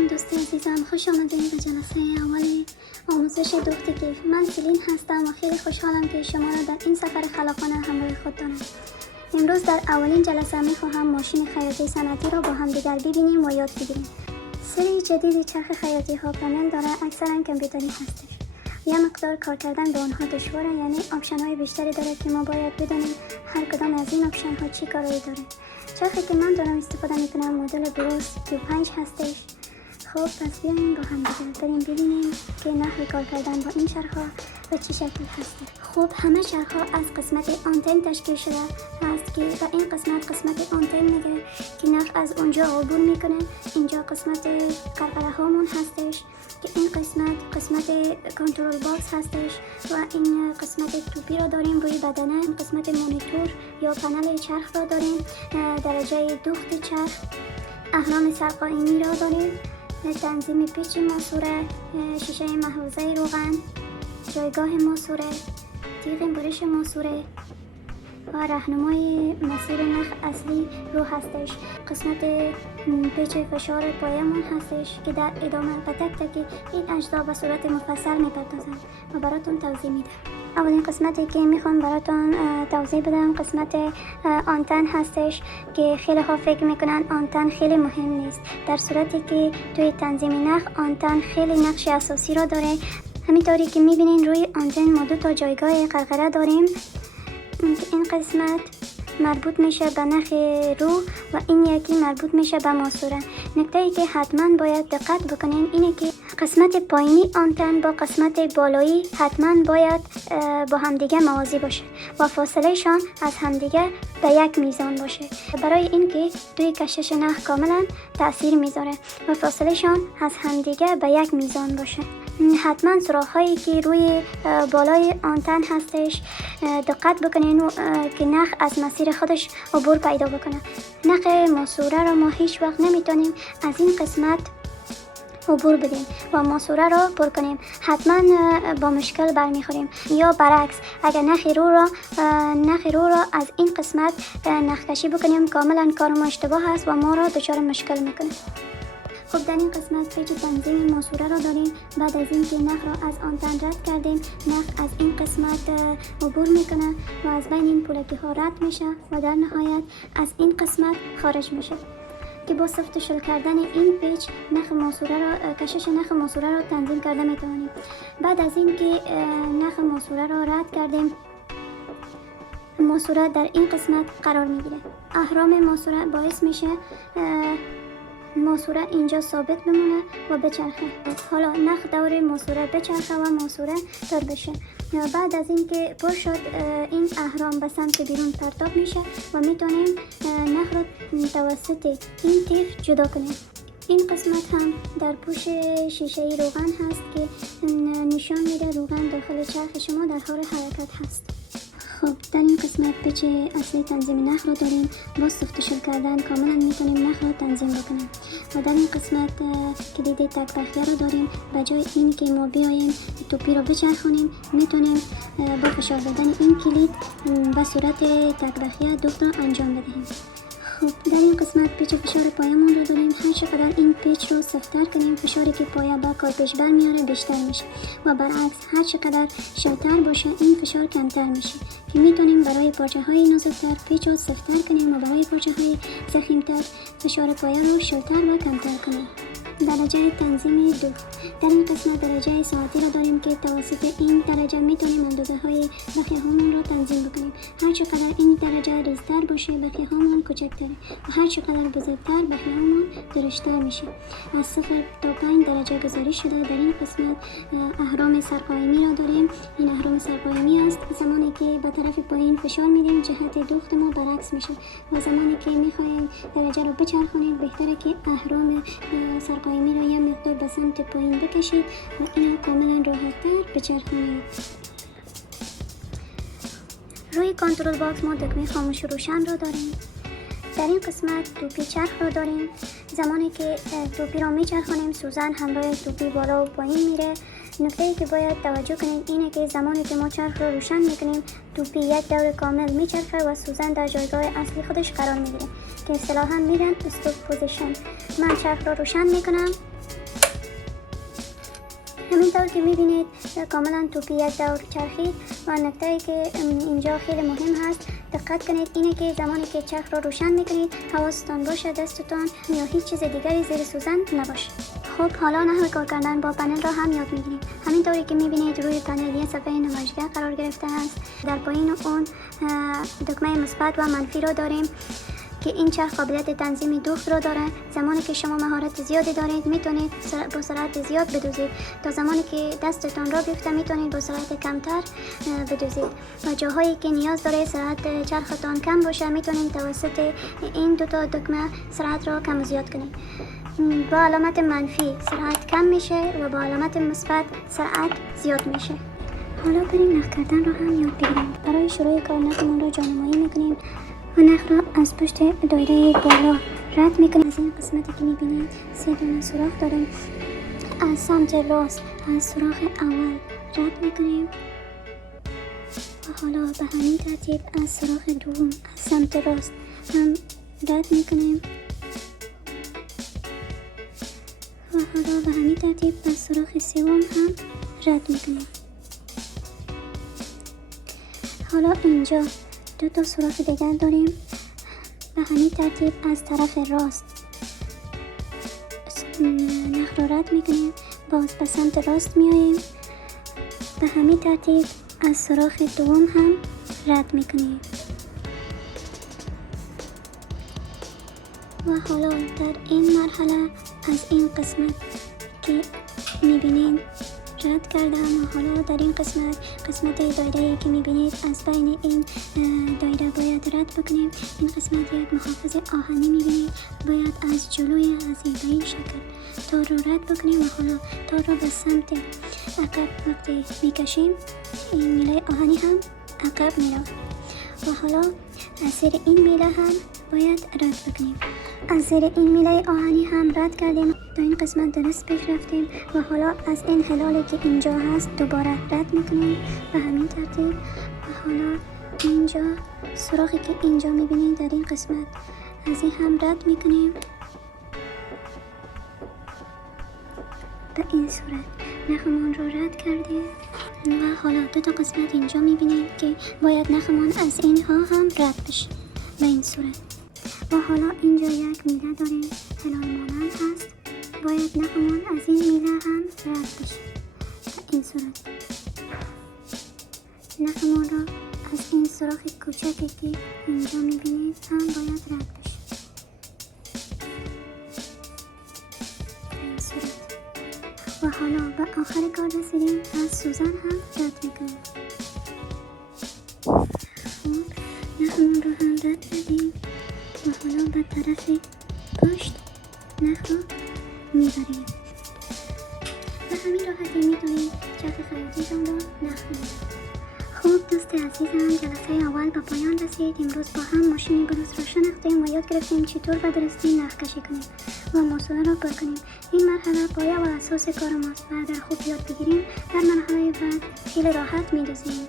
سلام دوستی عزیزم، خوش آمدید به جلسه اول آموزش دوختگی. من سیلین هستم و خیلی خوشحالم که شما را در این سفر خلاقانه همراه خود دارم. امروز در اولین جلسه میخواهم ماشین خیاطی صنعتی را با هم دیگر ببینیم و یاد بگیریم. سری جدید چرخ خیاطی ها پنل داره، اکثرا کامپیوتری هستش. یه مقدار کار کردن با آنها دشواره، یعنی آپشن های بیشتری داره که ما باید بدونیم هر کدام از این آپشن ها چی کارایی داره. چرخی که من دارم استفاده میکنم مدل بروس 35 هستش. خب پس بیایم با هم دیگر بریم ببینیم که نحوه کار کردن با این چرخ ها به چه شکل هست. خب همه چرخ ها از قسمت آنتن تشکیل شده است که به این قسمت آنتن میگه که نخ از اونجا عبور میکنه. اینجا قسمت قرقره هامون هستش که این قسمت کنترل باکس هستش و این قسمت توپی را داریم روی بدنه. این قسمت مونیتور یا پنل چرخ را داریم، درجه دوخت چرخ، اهرام سرقائمی را داریم، تنظیم پیچ ماسوره، شیشه محفوظه روغن، جایگاه ماسوره، تیغ برش ماسوره و راهنمای مسیر نخ اصلی رو هستش. قسمت پیچ فشار پایمون هستش که در ادامه به تک تک این اجزا به صورت مفصل میپردازم و براتون توضیح میدم. اولین قسمتی که میخوام براتون توضیح بدم قسمت آنتن هستش که خیلی ها فکر میکنن آنتن خیلی مهم نیست، در صورتی که توی تنظیم نخ آنتن خیلی نقش اساسی را داره. همینطوری که میبینین روی آنتن ما دو تا جایگاه قرقره داریم. این قسمت مربوط میشه به نخ رو و این یکی مربوط میشه به ماسوره. نکته ای که حتما باید دقت بکنین اینه که قسمت پایینی آنتن با قسمت بالایی حتما باید با همدیگه موازی باشه و فاصله شان از همدیگه به یک میزان باشه، برای اینکه توی کشش نخ کاملا تاثیر میذاره و فاصله شان از همدیگه به یک میزان باشه. حتما سوراخ هایی که روی بالای آنتن هستش دقت بکنین که نخ از مسیر خودش عبور پیدا بکنه. نخ ماسوره رو ما هیچ وقت نمیتونیم از این قسمت عبور بدیم و ماسوره رو پر کنیم، حتما با مشکل برمیخوریم. یا برعکس اگر نخ رو را از این قسمت نخ کشی بکنیم کاملا کار ما اشتباه است و ما را دچار مشکل میکنه. خب در این قسمت پیچ تنظیم ماسوره را داریم. بعد از این که نخ را از آنتن رد کردیم، نخ از این قسمت عبور میکنه و از بین این پولکی ها رد میشه و در نهایت از این قسمت خارج میشه که با سفت شل کردن این پیچ کشش نخ ماسوره را تنظیم کرده میتوانیم. بعد از این که نخ ماسوره را رد کردیم، ماسوره در این قسمت قرار میگیره. اهرام ماسوره باعث میشه ماسوره اینجا ثابت بمونه و بچرخه. حالا نخ دور ماسوره بچرخه و ماسوره پر بشه. بعد از اینکه پر شد این اهرام به سمت بیرون پرتاب میشه و میتونیم نخ را توسط این تیغ جدا کنیم. این قسمت هم در پوش شیشه روغن هست که نشان میده روغن داخل چرخ شما در حال حرکت هست. خب در این قسمت پیچ اصلی تنظیم نخ رو داریم. با سفت شل کردن کاملا میتونیم نخ رو تنظیم بکنیم. و در این قسمت کلید تک بخیه رو داریم. به جای این که ما بیاییم توپی رو بچرخونیم میتونیم با فشار دادن این کلید به صورت تک بخیه دوخت رو انجام بدهیم. خب در این قسمت پیچ فشار پایمون رو داریم. هر چقدر این پیچ رو سفت‌تر کنیم فشاری که پایه با کار پیش برمیاره بیشتر میشه و برعکس هر چقدر شلتر باشه این فشار کمتر میشه که میتونیم برای پارچه های نازکتر پیچ رو سفت‌تر کنیم و برای پارچه های ضخیم‌تر فشار پایه رو شلتر و کمتر کنیم. درجه تنظیم دوخت. در این قسمت درجه ساعتی رو داریم که توسط این درجه میتونیم اندازه های بخیه هامون رو تنظیم بکنیم. هر چقدر این درجه ریزتر باشه بخیه هامون کوچکتره و هر چقدر بزرگتر بخیه هامون درشتر میشه. از 0 تا 5 درجه گذاری شده. در این قسمت اهرام سرقائمی رو داریم. این اهرام سرقائمی است. زمانی که به طرف پایین فشار میدیم جهت دوخت ما برعکس میشه و زمانی که میخوایم درجه رو بچرخونیم بهتره که اهرام سرقائمی رو یه مقدار به سمت پایین بکشید و اینو کاملا راحت‌تر بچرخونید. روی کنترل باکس ما دکمه خاموش و روشن رو داریم. در این قسمت توپی چرخ رو داریم. زمانی که توپی رو میچرخونیم سوزن همراه توپی بالا و پایین میره. نکته‌ای که باید توجه کنید اینه که زمانی که ما چرخ رو روشن میکنیم توپی یک دور کامل میچرخه و سوزن در جایگاه اصلی خودش قرار میگیره که اصطلاحاً میگن استاپ پوزیشن. من چرخ رو روشن میکنم همینطور که میبینید کاملا توپی یک دور چرخید و نکته که اینجا خیلی مهم هست دقت کنید اینه که زمانی که چرخ رو روشن میکنید حواستان باشه دستتان یا هیچ چیز دیگری زیر سوزن نباشه. خب حالا نحوه کار کردن با پنل را هم یاد میگیریم. همینطوری که میبینید روی پنل یه صفحه نمایشگر قرار گرفته است. در پایین اون دکمه مثبت و منفی رو داریم که این چرخ قابلیت تنظیم دوخت رو داره. زمانی که شما مهارت زیادی دارید میتونید با سرعت زیاد بدوزید. تا زمانی که دستتان را بیفته میتونید با سرعت کمتر بدوزید و جاهایی که نیاز داره سرعت چرختان کم باشه میتونید توسط این دوتا دکمه سرعت را کم و زیاد کنید. با علامت منفی سرعت کم میشه و با علامت مثبت سرعت زیاد میشه. حالا بریم نخ کردن رو هم یاد بگیریم. برای شروع کار نخمون رو جانمایی میکنیم و نخ را از پشت دایره بالا رد میکنیم. از این قسمتی که میبینید 3 دونه سوراخ داریم. از سمت راست از سوراخ اول رد میکنیم و حالا به همین ترتیب از سوراخ دوم از سمت راست هم رد میکنیم و حالا به همین ترتیب از سوراخ سوم هم رد میکنیم. حالا اینجا 2 تا سوراخ دیگر داریم. به همین ترتیب از طرف راست نخ را رد میکنیم، باز به سمت راست میاییم، به همین ترتیب از سوراخ دوم هم رد میکنیم و حالا در این مرحله از این قسمت که میبینید رد کردم و حالا در این قسمت دایره‌ای که میبینید از بین این دایره باید رد بکنیم. این قسمت یک محافظ آهنی میبینید، باید از جلوی از این شکل تار رو رد بکنیم و حالا تار رو به سمت عقب وقتی میکشیم این میله آهنی هم عقب میره و حالا از زیر این میله هم باید رد بکنیم. از زیر این میله آهنی هم رد کردیم. تا این قسمت درست پیش رفتیم و حالا از این هلالی که اینجا هست دوباره رد میکنیم به همین ترتیب و حالا اینجا سوراخی که اینجا میبینید در این قسمت از این هم رد میکنیم به این صورت. نخمون رو رد کردیم و حالا 2 تا قسمت اینجا میبینید که باید نخمون از اینها هم رد بشه به این صورت و حالا اینجا یک میله داریم هلال مانند هست، باید نخمون از این میله هم رد بشه به این صورت. نخمون را از این سوراخ کوچکی که اینجا میبینید هم باید رد بشه به این صورت و حالا به آخر کار رسیدیم. از سوزن هم رد میکنیم. نخمون رو هم رد کردیم و حالا به طرف پشت نخ رو میبریم. به همین راحتی میتونید چرخ خیاطیتون رو نخ کنید. خوب دوست عزیزم، جلسه اول به پایان رسید. امروز با هم ماشین بروز رو شناختیم و یاد گرفتیم چطور به درستی نخ کشی کنیم و موسوله رو پر کنیم. این مرحله پایه و اساس کار ماست و اگر خوب یاد بگیریم در مرحله بعد خیلی راحت میدوزیم.